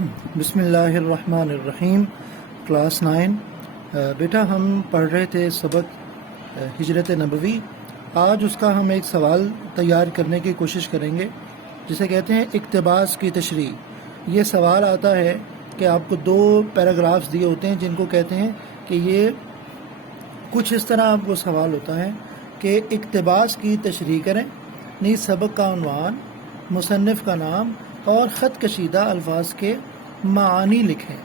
بسم اللہ الرحمن الرحیم۔ کلاس 9 بیٹا ہم پڑھ رہے تھے سبق ہجرت نبوی۔ آج اس کا ہم ایک سوال تیار کرنے کی کوشش کریں گے جسے کہتے ہیں اقتباس کی تشریح۔ یہ سوال آتا ہے کہ آپ کو 2 پیراگرافز دیے ہوتے ہیں جن کو کہتے ہیں کہ یہ کچھ اس طرح آپ کو سوال ہوتا ہے کہ اقتباس کی تشریح کریں، نیز سبق کا عنوان، مصنف کا نام اور خط کشیدہ الفاظ کے معانی لکھیں۔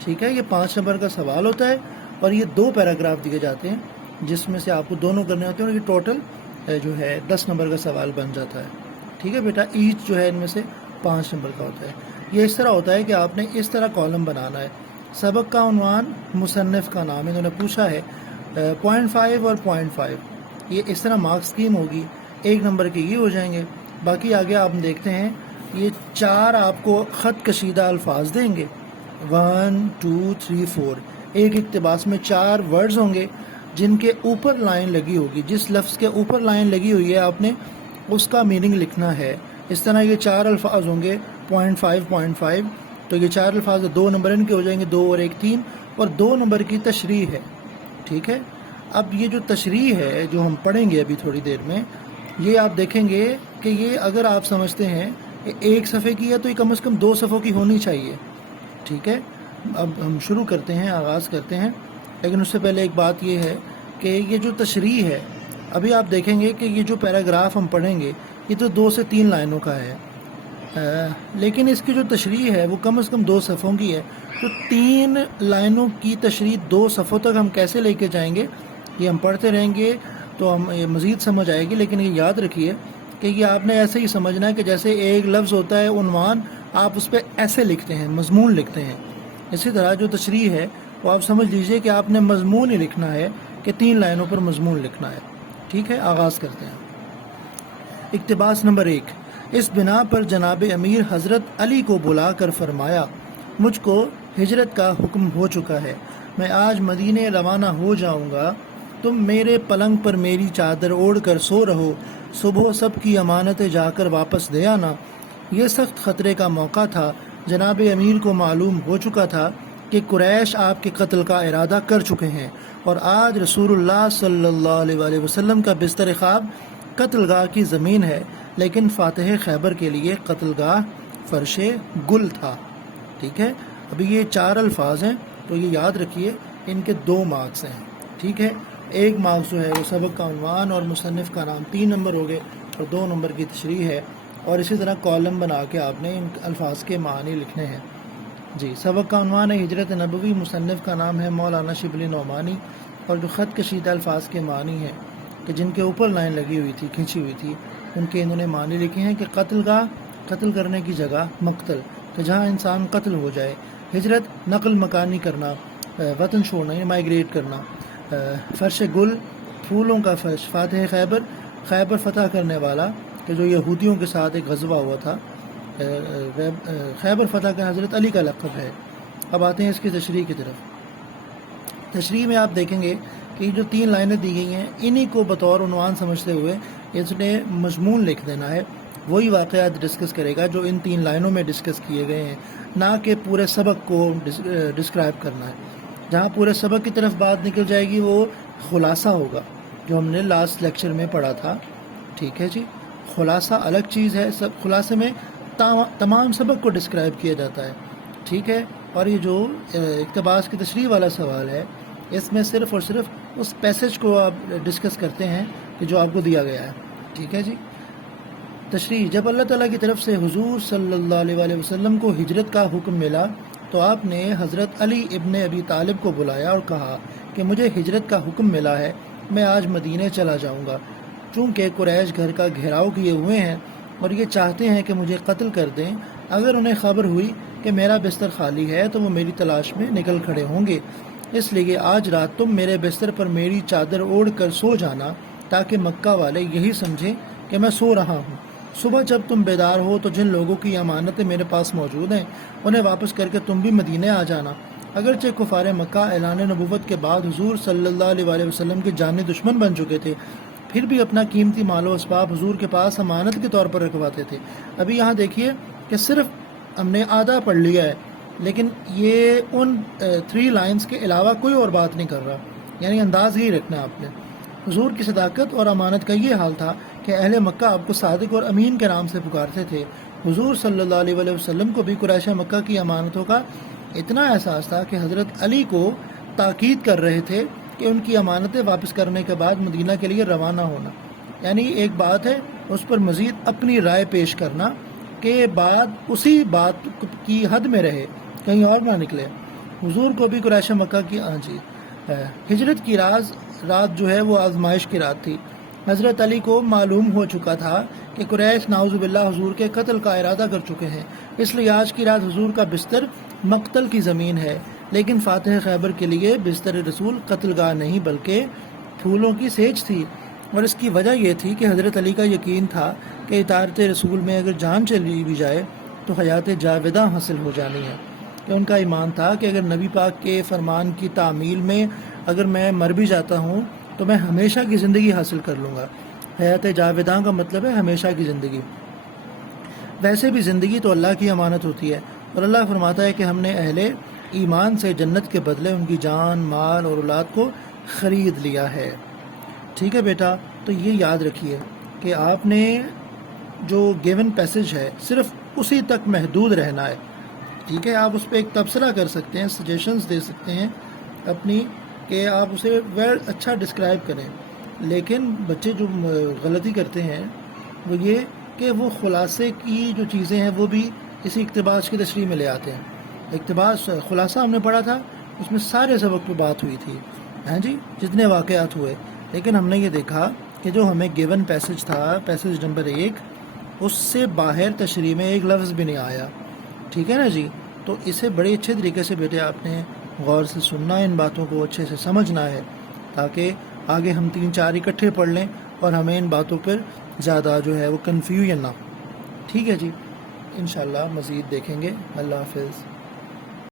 ٹھیک ہے، یہ 5 نمبر کا سوال ہوتا ہے اور یہ 2 پیراگراف دیے جاتے ہیں جس میں سے آپ کو دونوں کرنے ہوتے ہیں اور یہ ٹوٹل جو ہے 10 نمبر کا سوال بن جاتا ہے۔ ٹھیک ہے بیٹا، ایچ جو ہے ان میں سے 5 نمبر کا ہوتا ہے۔ یہ اس طرح ہوتا ہے کہ آپ نے اس طرح کالم بنانا ہے، سبق کا عنوان، مصنف کا نام، انہوں نے پوچھا ہے 0.5 اور 0.5، یہ اس طرح مارکس اسکیم ہوگی، 1 نمبر کے یہ ہو جائیں گے۔ باقی آگے آپ دیکھتے ہیں یہ 4 آپ کو خط کشیدہ الفاظ دیں گے، 1 2 3 4، ایک اقتباس میں 4 ورڈز ہوں گے جن کے اوپر لائن لگی ہوگی، جس لفظ کے اوپر لائن لگی ہوئی ہے آپ نے اس کا میننگ لکھنا ہے۔ اس طرح یہ 4 الفاظ ہوں گے 0.5 تو یہ 4 الفاظ 2 نمبر ان کے ہو جائیں گے، 2 اور 1 3، اور 2 نمبر کی تشریح ہے۔ ٹھیک ہے، اب یہ جو تشریح ہے جو ہم پڑھیں گے ابھی تھوڑی دیر میں، یہ آپ دیکھیں گے کہ یہ اگر آپ سمجھتے ہیں کہ 1 صفحے کی ہے تو یہ کم از کم 2 صفحوں کی ہونی چاہیے۔ ٹھیک ہے، اب ہم شروع کرتے ہیں، آغاز کرتے ہیں، لیکن اس سے پہلے ایک بات یہ ہے کہ یہ جو تشریح ہے، ابھی آپ دیکھیں گے کہ یہ جو پیراگراف ہم پڑھیں گے یہ تو 2 سے 3 لائنوں کا ہے، لیکن اس کی جو تشریح ہے وہ کم از کم 2 صفحوں کی ہے۔ تو 3 لائنوں کی تشریح 2 صفحوں تک ہم کیسے لے کے جائیں گے، یہ ہم پڑھتے رہیں گے تو ہم یہ مزید سمجھ آئے گی، لیکن یہ یاد رکھیے کہ یہ آپ نے ایسے ہی سمجھنا ہے کہ جیسے ایک لفظ ہوتا ہے عنوان، آپ اس پہ ایسے لکھتے ہیں، مضمون لکھتے ہیں، اسی طرح جو تشریح ہے وہ آپ سمجھ لیجئے کہ آپ نے مضمون ہی لکھنا ہے، کہ 3 لائنوں پر مضمون لکھنا ہے۔ ٹھیک ہے، آغاز کرتے ہیں۔ اقتباس نمبر 1۔ اس بنا پر جناب امیر حضرت علی کو بلا کر فرمایا، مجھ کو ہجرت کا حکم ہو چکا ہے، میں آج مدینے روانہ ہو جاؤں گا، تم میرے پلنگ پر میری چادر اوڑھ کر سو رہو، صبح سب کی امانتیں جا کر واپس دے آنا۔ یہ سخت خطرے کا موقع تھا، جناب امیر کو معلوم ہو چکا تھا کہ قریش آپ کے قتل کا ارادہ کر چکے ہیں، اور آج رسول اللہ صلی اللہ علیہ وآلہ وسلم کا بستر خواب قتل گاہ کی زمین ہے، لیکن فاتح خیبر کے لیے قتل گاہ فرش گل تھا۔ ٹھیک ہے، ابھی یہ 4 الفاظ ہیں تو یہ یاد رکھیے، ان کے 2 مارکس ہیں۔ ٹھیک ہے، 1 مارکس جو ہے وہ سبق کا عنوان اور مصنف کا نام 3 نمبر ہو گئے، اور 2 نمبر کی تشریح ہے، اور اسی طرح کالم بنا کے آپ نے ان الفاظ کے معنی لکھنے ہیں۔ جی، سبق کا عنوان ہے ہجرت نبوی، مصنف کا نام ہے مولانا شبلی نعمانی، اور جو خط کشیدہ الفاظ کے معنی ہیں کہ جن کے اوپر لائن لگی ہوئی تھی، کھینچی ہوئی تھی، ان کے انہوں نے معنی لکھے ہیں کہ قتل گاہ، قتل کرنے کی جگہ، مقتل کہ جہاں انسان قتل ہو جائے، ہجرت نقل مکانی کرنا، وطن چھوڑنا یعنی مائگریٹ کرنا، فرش گل پھولوں کا فرش، فاتح خیبر خیبر فتح کرنے والا کہ جو یہودیوں کے ساتھ ایک غزوہ ہوا تھا، خیبر فتح کا حضرت علی کا لقب ہے۔ اب آتے ہیں اس کی تشریح کی طرف۔ تشریح میں آپ دیکھیں گے کہ یہ جو 3 لائنیں دی گئی ہیں، انہی کو بطور عنوان سمجھتے ہوئے اس نے مضمون لکھ دینا ہے، وہی واقعات ڈسکس کرے گا جو ان 3 لائنوں میں ڈسکس کیے گئے ہیں، نہ کہ پورے سبق کو ڈسکرائب کرنا ہے۔ جہاں پورے سبق کی طرف بات نکل جائے گی وہ خلاصہ ہوگا جو ہم نے لاسٹ لیکچر میں پڑھا تھا۔ ٹھیک ہے جی، خلاصہ الگ چیز ہے، خلاصے میں تمام سبق کو ڈسکرائب کیا جاتا ہے۔ ٹھیک ہے، اور یہ جو اقتباس کی تشریح والا سوال ہے، اس میں صرف اور صرف اس پیسج کو آپ ڈسکس کرتے ہیں کہ جو آپ کو دیا گیا ہے۔ ٹھیک ہے جی، تشریح۔ جب اللہ تعالیٰ کی طرف سے حضور صلی اللہ علیہ وآلہ وسلم کو ہجرت کا حکم ملا تو آپ نے حضرت علی ابن ابی طالب کو بلایا اور کہا کہ مجھے ہجرت کا حکم ملا ہے، میں آج مدینے چلا جاؤں گا، چونکہ قریش گھر کا گھیراؤ کیے ہوئے ہیں اور یہ چاہتے ہیں کہ مجھے قتل کر دیں۔ اگر انہیں خبر ہوئی کہ میرا بستر خالی ہے تو وہ میری تلاش میں نکل کھڑے ہوں گے، اس لیے آج رات تم میرے بستر پر میری چادر اوڑھ کر سو جانا، تاکہ مکہ والے یہی سمجھیں کہ میں سو رہا ہوں۔ صبح جب تم بیدار ہو تو جن لوگوں کی امانتیں میرے پاس موجود ہیں انہیں واپس کر کے تم بھی مدینے آ جانا۔ اگرچہ کفار مکہ اعلان نبوت کے بعد حضور صلی اللہ علیہ وآلہ وسلم کے جانی دشمن بن چکے تھے، پھر بھی اپنا قیمتی مال و اسباب حضور کے پاس امانت کے طور پر رکھواتے تھے۔ ابھی یہاں دیکھیے کہ صرف ہم نے آدھا پڑھ لیا ہے لیکن یہ ان 3 لائنز کے علاوہ کوئی اور بات نہیں کر رہا، یعنی انداز ہی رکھنا ہے آپ نے۔ حضور کی صداقت اور امانت کا یہ حال تھا کہ اہل مکہ آپ کو صادق اور امین کے نام سے پکارتے تھے۔ حضور صلی اللہ علیہ وآلہ وسلم کو بھی قریش مکہ کی امانتوں کا اتنا احساس تھا کہ حضرت علی کو تاکید کر رہے تھے کہ ان کی امانتیں واپس کرنے کے بعد مدینہ کے لیے روانہ ہونا، یعنی ایک بات ہے اس پر مزید اپنی رائے پیش کرنا کہ بات اسی بات کی حد میں رہے، کہیں اور نہ نکلے۔ حضور کو بھی قریش مکہ کی ہجرت کی رات جو ہے وہ آزمائش کی رات تھی۔ حضرت علی کو معلوم ہو چکا تھا کہ قریش نعوذ باللہ حضور کے قتل کا ارادہ کر چکے ہیں، اس لیے آج کی رات حضور کا بستر مقتل کی زمین ہے، لیکن فاتح خیبر کے لیے بستر رسول قتل گاہ نہیں بلکہ پھولوں کی سیج تھی۔ اور اس کی وجہ یہ تھی کہ حضرت علی کا یقین تھا کہ اطاعت رسول میں اگر جان چلی بھی جائے تو حیات جاودہ حاصل ہو جانی ہے، کہ ان کا ایمان تھا کہ اگر نبی پاک کے فرمان کی تعمیل میں اگر میں مر بھی جاتا ہوں تو میں ہمیشہ کی زندگی حاصل کر لوں گا۔ حیات جاودہ کا مطلب ہے ہمیشہ کی زندگی۔ ویسے بھی زندگی تو اللہ کی امانت ہوتی ہے، اور اللہ فرماتا ہے کہ ہم نے اہل ایمان سے جنت کے بدلے ان کی جان، مال اور اولاد کو خرید لیا ہے۔ ٹھیک ہے بیٹا، تو یہ یاد رکھیے کہ آپ نے جو گیون پیسج ہے صرف اسی تک محدود رہنا ہے۔ ٹھیک ہے، آپ اس پہ ایک تبصرہ کر سکتے ہیں، سجیشنز دے سکتے ہیں اپنی، کہ آپ اسے اچھا ڈسکرائب کریں، لیکن بچے جو غلطی کرتے ہیں وہ یہ کہ وہ خلاصے کی جو چیزیں ہیں وہ بھی اسی اقتباس کی تشریح میں لے آتے ہیں۔ اقتباس خلاصہ ہم نے پڑھا تھا، اس میں سارے سبق پہ بات ہوئی تھی، ہاں جی، جتنے واقعات ہوئے، لیکن ہم نے یہ دیکھا کہ جو ہمیں گیون پیسج تھا، پیسج نمبر 1، اس سے باہر تشریح میں ایک لفظ بھی نہیں آیا۔ ٹھیک ہے نا جی، تو اسے بڑے اچھے طریقے سے بیٹے آپ نے غور سے سننا ہے، ان باتوں کو اچھے سے سمجھنا ہے، تاکہ آگے ہم 3-4 اکٹھے پڑھ لیں اور ہمیں ان باتوں پر زیادہ جو ہے وہ کنفیوژن نہ ہو۔ ٹھیک ہے جی، انشاءاللہ مزید دیکھیں گے۔ اللہ حافظ۔